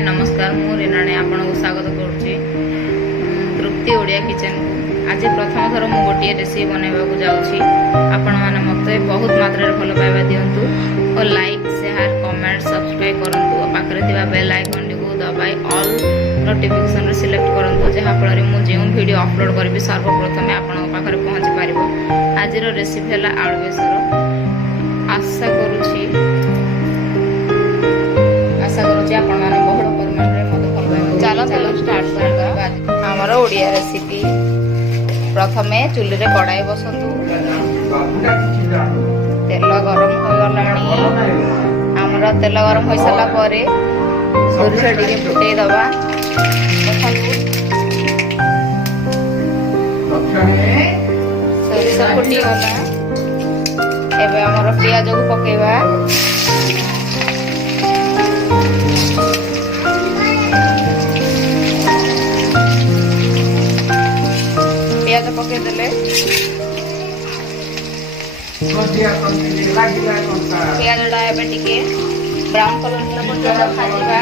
नमस्कार मु रीनाणी आपन को स्वागत करुच्ची तृप्ति ओडिया किचन को। आज प्रथम थर मु गोटे रेसिपी बनैबा को जाउछी। आपण माने मते बहुत मात्रा रे भलो पाइबा दियंतु और लाइक शेयर कमेंट सब्सक्राइब करंतु और पाखरे थिबा बेल आइकन को दबाई ऑल नोटिफिकेशन रे सिलेक्ट करंतु जहा फल रे मु जेउ वीडियो अपलोड करबी सर्वप्रथम आपण पाखरे पहुंची पारिबो। आज रो रेसिपी हला आलू बेसर। आशा करूची आपण माने बहुल परिमाण रे मते भल पाइबा। चलो स्टार्ट करबा हमर ओडिया रेसिपी। प्रथमे चुल्ली रे कड़ाई बसंतु, तेल गरम हो गलानी। हमर तेल गरम हो सला परे सोरिष टिके फुटै दबा। सोरिष फुटी गला एबे हमर पियाज को पकेबा। पियाज पके देले पियाज डा एबे टिके ब्राउन कलर होला पर्यंत भाजीबा।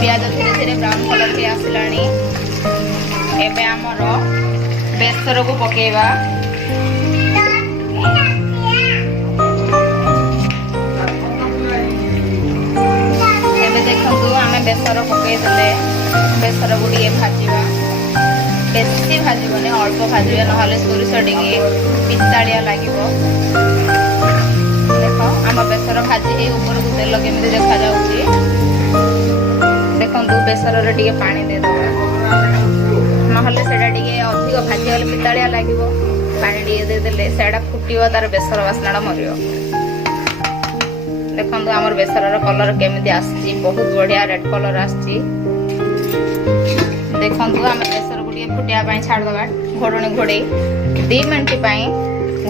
पियाज धीरे धीरे ब्राउन कलर के आसिलानी। एबे हमर बेसर को पकेबा। एबे देखंतु आमे बेसर पके देले बेसर को टिके भाजीबा। बेसी भाजीबने अल्प भाजीबा नहले सोरिष टिके पितालिया लागिवो। देखो आम बेसर भाजी हे ऊपर को तेल केमिति देखा जाउची। देखंतु बेसर रे टिके पानी दे दबा नहले सेडा टिके अधिक भाजी गले पितालिया लागिवो। पानी टिके दे देले सेडा फुटिवो तार बेसर वासनाडा मरियो। देखंतु हमर बेसर रो कलर केमिति आसी बहुत बढ़िया रेड कलर आसी। देखंतु हम बेसर को टिके फुटिया पई छाड़ दबा। घोडणी घोडे 2 मिनिट पई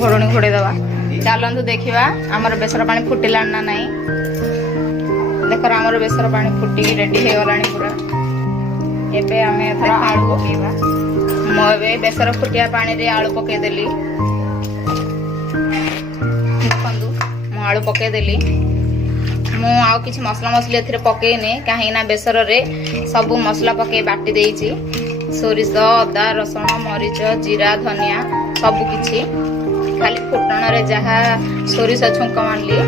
घोडणी घोडे दबा। चलंतु देखिबा हमर बेसर पानी फुटिला ना नाही। देखो हमर बेसर पानी फुटी रेडी हे गलानी पूरा। एबे हमें एथरा आलू पकेबा। मो एबे बेसर फुटिया पानी रे आलू पके देली। देखंतु मो आलू पके देली। मो आउ किछि मसला मसली एथरे पकेने काहे ना बेसर रे सब मसला पके बाटी देइची। सोरिष अदा रसुण मरीच जीरा धनिया सब किछि खाली फुटण रे जहा सोरिष छुंक मारली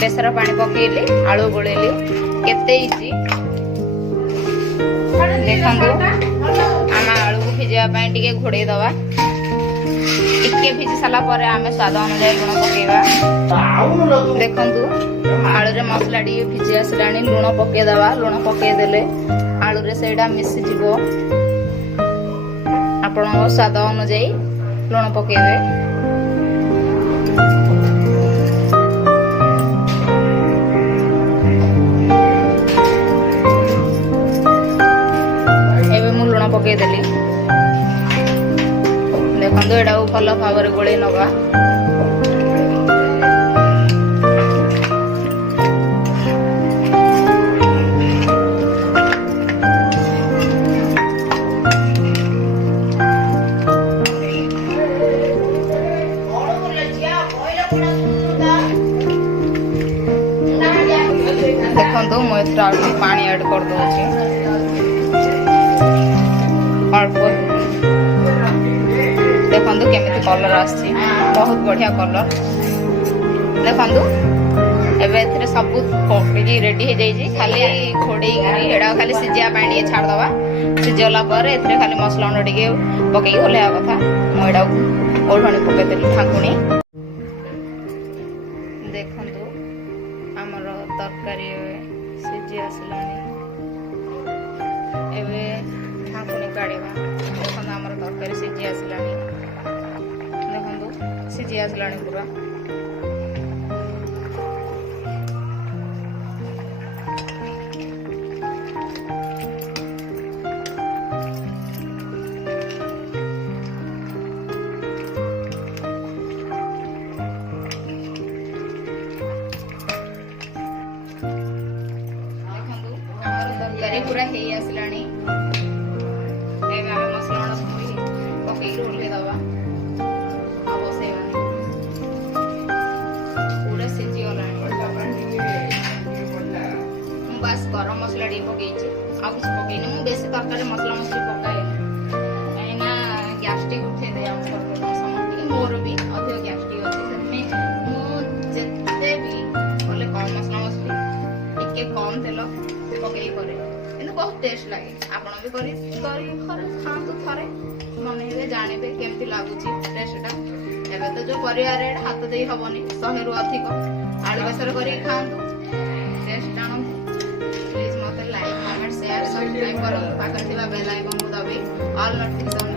बेसर पानी पकेली आलू गोलेली केते इजी। देखंतु आम आलू को भिजिया पई टिके घोड़े दबा। टिके भिजी साला परे आमे स्वाद अनुसार लुण पकेबा। देखंतु आलू रे मसला टिके भिजी आसलानी लुण पके दबा। लुण पके देले आलू रे सेडा मिसी जिवो। आपण स्वाद अनुसार लुण पकेबे। पके देली। देखंतु एडा भल भाव रे गोळे नबा। देखंतु मु एथरा पानी ऐड कर दोछि अल्प। देखंतु केमिति कलर आछि बहुत बढ़िया कलर। देखंतु एबे एथरे सब पकड़ी रेडी हे जाई छी। खाली खोडे हेडा खाली सिजिया पानी छाड़ दबा। सिजला पर एथरे खाली मसला न टिके पकेई होलेया कथा। मोइडा ओढणी पके देली ठाकुणी। देखंतु हमर तरकारी सिजि आसलानी। एबे ठाकुणी काढेबा। देखंतु हमर तरकारी सिजि आसलानी। देखंतु सिजि आसलानी पूरा। ପକେଇଛି, ଆଉ କିଛି ପକେଇନି। ମୁଁ ବେଶୀ ତରକାରୀ ମସଲା ମସଲି ପକାଏନି, କାହିଁକିନା ଗ୍ୟାଷ୍ଟ୍ରିକ୍ ଉଠେଇଦିଏ ଆମ ଘର ସମସ୍ତଙ୍କୁ, ମୋର ବି ଅଧିକ ଗ୍ୟାଷ୍ଟ୍ରିକ୍ ଅଛି। ସେଥିପାଇଁ ମୁଁ ଯେତେ ବି କଲେ କମ୍ ମସଲା ମସଲି, ଟିକେ କମ୍ ତେଲ ପକେଇ କରେ, କିନ୍ତୁ ବହୁତ ଟେଷ୍ଟ ଲାଗେ। ଆପଣ ବି କରି ଖାଆନ୍ତୁ, ଥରେ ବନେଇବେ ଜାଣିବେ କେମିତି ଲାଗୁଛି ଟେଷ୍ଟଟା। ଏବେ ତ ଯୋଉ ପରିବା ରେଟ୍ ହାତ ଦେଇ ହବନି, 100ରୁ ଅଧିକ। ଆଳୁ ବେସର କରିକି ଖାଆନ୍ତୁ, ଟେଷ୍ଟ ଜାଣନ୍ତୁ। ପ୍ଲିଜ୍ ମୋତେ ଲାଇକ୍, କମେଣ୍ଟ, ସେୟାର, ସବସ୍କ୍ରାଇବ୍ କରନ୍ତୁ। ପାଖରେ ଥିବା ବେଲ୍ ଆଇକନ୍କୁ ଦବାଇ ଅଲ୍ ନୋଟିଫିକେସନ୍